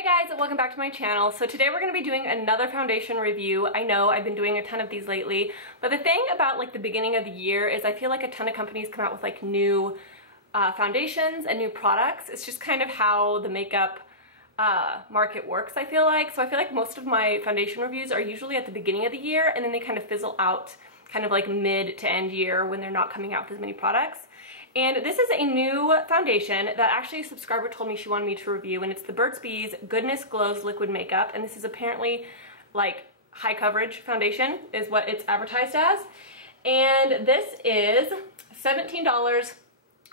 Hey guys, welcome back to my channel. So today we're going to be doing another foundation review. I know I've been doing a ton of these lately, but the thing about like the beginning of the year is I feel like a ton of companies come out with like new foundations and new products. It's just kind of how the makeup market works, I feel like. So I feel like most of my foundation reviews are usually at the beginning of the year and then they kind of fizzle out kind of like mid to end year when they're not coming out with as many products. And this is a new foundation that actually a subscriber told me she wanted me to review, and it's the Burt's Bees Goodness Glows Liquid Makeup, and this is apparently like high coverage foundation is what it's advertised as. And this is $17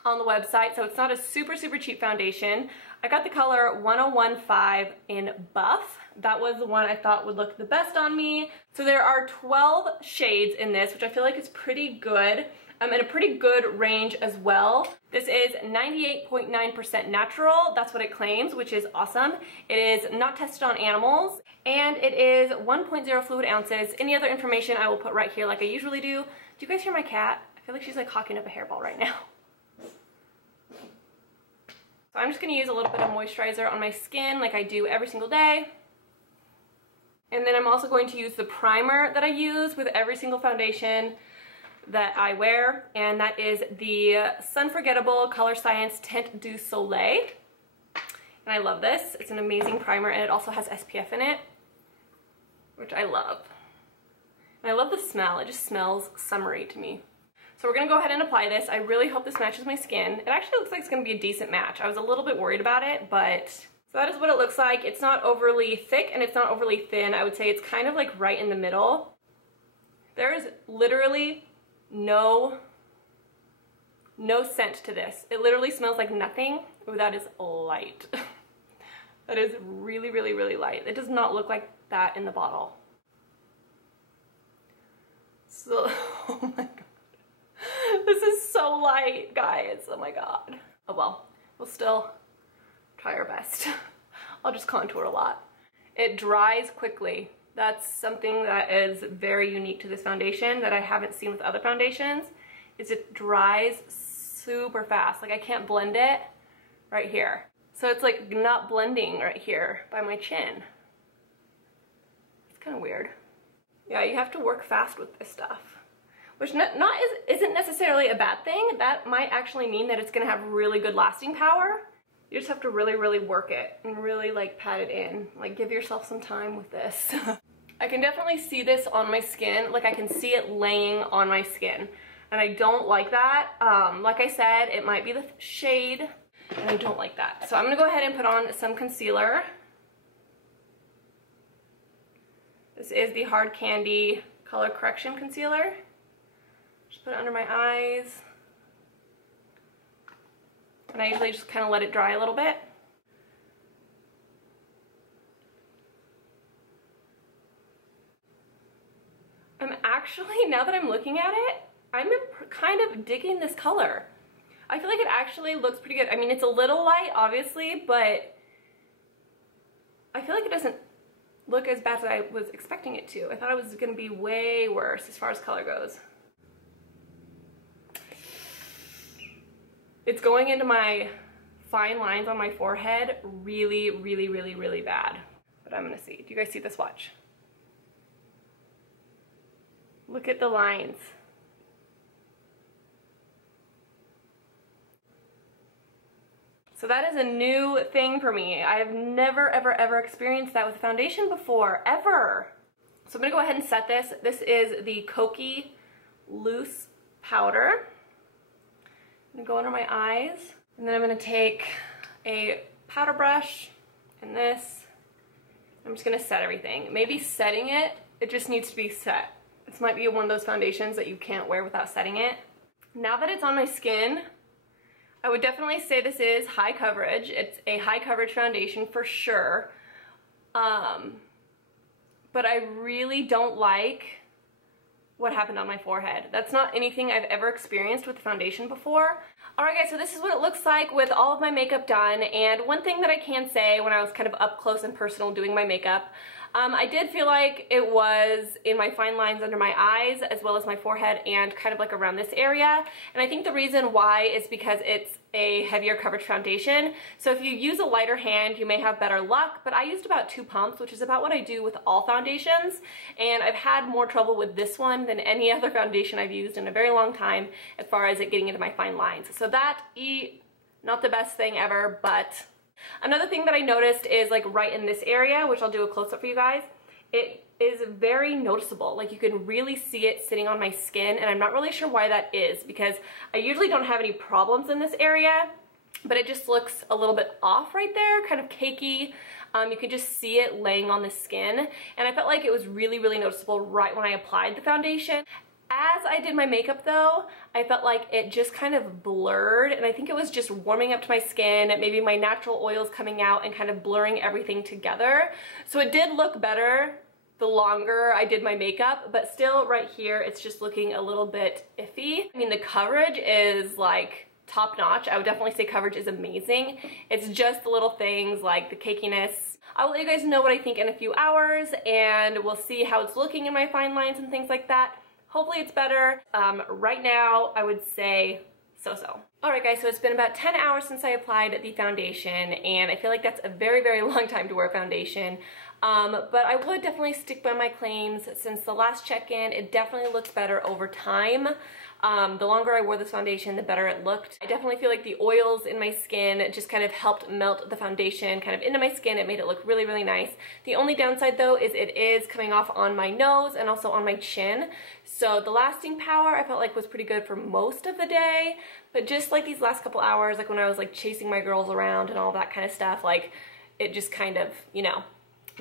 on the website, so it's not a super cheap foundation. I got the color 1015 in Buff. That was the one I thought would look the best on me. So there are 12 shades in this, which I feel like is pretty good. And a pretty good range as well. This is 98.9% natural. That's what it claims, which is awesome. It is not tested on animals, and it is 1.0 fluid ounces. Any other information I will put right here like I usually do. Do you guys hear my cat? I feel like she's like hawking up a hairball right now. So I'm just gonna use a little bit of moisturizer on my skin like I do every single day. And then I'm also going to use the primer that I use with every single foundation that I wear, and that is the Sunforgettable Color Science Tint du Soleil. And I love this. It's an amazing primer, and it also has SPF in it, which I love. And I love the smell. It just smells summery to me. So we're gonna go ahead and apply this. I really hope this matches my skin. It actually looks like it's gonna be a decent match. I was a little bit worried about it, but so that is what it looks like. It's not overly thick and it's not overly thin. I would say it's kind of like right in the middle. There is literally no scent to this. It literally smells like nothing. Oh, that is light. That is really light. It does not look like that in the bottle. So, oh my god. This is so light, guys. Oh my god. Oh well, we'll still try our best. I'll just contour a lot. It dries quickly. That's something that is very unique to this foundation that I haven't seen with other foundations, is it dries super fast. Like I can't blend it right here. So it's like not blending right here by my chin. It's kind of weird. Yeah, you have to work fast with this stuff, which isn't necessarily a bad thing. That might actually mean that it's gonna have really good lasting power. You just have to really work it and really like pat it in. Like give yourself some time with this. I can definitely see this on my skin. Like I can see it laying on my skin. And I don't like that. Like I said, it might be the shade and I don't like that. So I'm gonna go ahead and put on some concealer. This is the Hard Candy Color Correction Concealer. Just put it under my eyes. And I usually just kind of let it dry a little bit. I'm actually, now that I'm looking at it, I'm kind of digging this color. I feel like it actually looks pretty good. I mean, it's a little light, obviously, but I feel like it doesn't look as bad as I was expecting it to. I thought it was going to be way worse as far as color goes. It's going into my fine lines on my forehead really bad. But I'm gonna see. Do you guys see this? Watch. Look at the lines. So that is a new thing for me. I have never ever experienced that with foundation before, ever. So I'm gonna go ahead and set this. This is the Cakey Loose Powder. I'm gonna go under my eyes, and then I'm gonna take a powder brush and this. I'm just gonna set everything. Maybe setting it, it just needs to be set. This might be one of those foundations that you can't wear without setting it. Now that it's on my skin, I would definitely say this is high coverage. It's a high coverage foundation for sure. But I really don't like what happened on my forehead. That's not anything I've ever experienced with the foundation before. Alright guys, so this is what it looks like with all of my makeup done, and one thing that I can say when I was kind of up close and personal doing my makeup, I did feel like it was in my fine lines under my eyes as well as my forehead and kind of like around this area. And I think the reason why is because it's a heavier coverage foundation. So if you use a lighter hand, you may have better luck, but I used about 2 pumps, which is about what I do with all foundations. And I've had more trouble with this one than any other foundation I've used in a very long time as far as it getting into my fine lines. So that, not the best thing ever, but another thing that I noticed is like right in this area, which I'll do a close-up for you guys, it is very noticeable. Like you can really see it sitting on my skin, and I'm not really sure why that is because I usually don't have any problems in this area, but it just looks a little bit off right there, kind of cakey. You can just see it laying on the skin, and I felt like it was really, really noticeable right when I applied the foundation. As I did my makeup though, I felt like it just kind of blurred, and I think it was just warming up to my skin, maybe my natural oils coming out and kind of blurring everything together. So it did look better the longer I did my makeup, but still right here it's just looking a little bit iffy. I mean, the coverage is like top notch. I would definitely say coverage is amazing. It's just the little things like the cakiness. I will let you guys know what I think in a few hours, and we'll see how it's looking in my fine lines and things like that. Hopefully it's better. Right now, I would say so-so. Alright guys, so it's been about 10 hours since I applied the foundation, and I feel like that's a very, very long time to wear foundation. But I would definitely stick by my claims. Since the last check-in, it definitely looks better over time. The longer I wore this foundation, the better it looked. I definitely feel like the oils in my skin just kind of helped melt the foundation kind of into my skin. It made it look really, really nice. The only downside though is it is coming off on my nose and also on my chin. So the lasting power I felt like was pretty good for most of the day, but just like these last couple hours, like when I was like chasing my girls around and all that kind of stuff, like it just kind of, you know,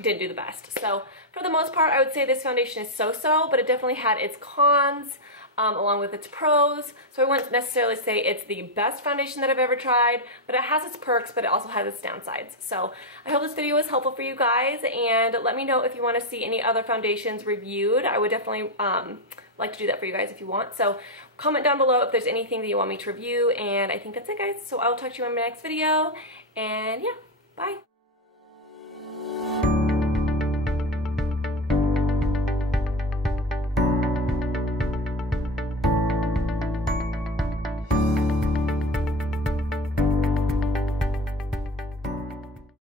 didn't do the best. So for the most part, I would say this foundation is so-so, but it definitely had its cons along with its pros. So I wouldn't necessarily say it's the best foundation that I've ever tried, but it has its perks, but it also has its downsides. So I hope this video was helpful for you guys, and let me know if you want to see any other foundations reviewed. I would definitely like to do that for you guys if you want. So comment down below if there's anything that you want me to review, and I think that's it guys. So I'll talk to you in my next video, and yeah, bye.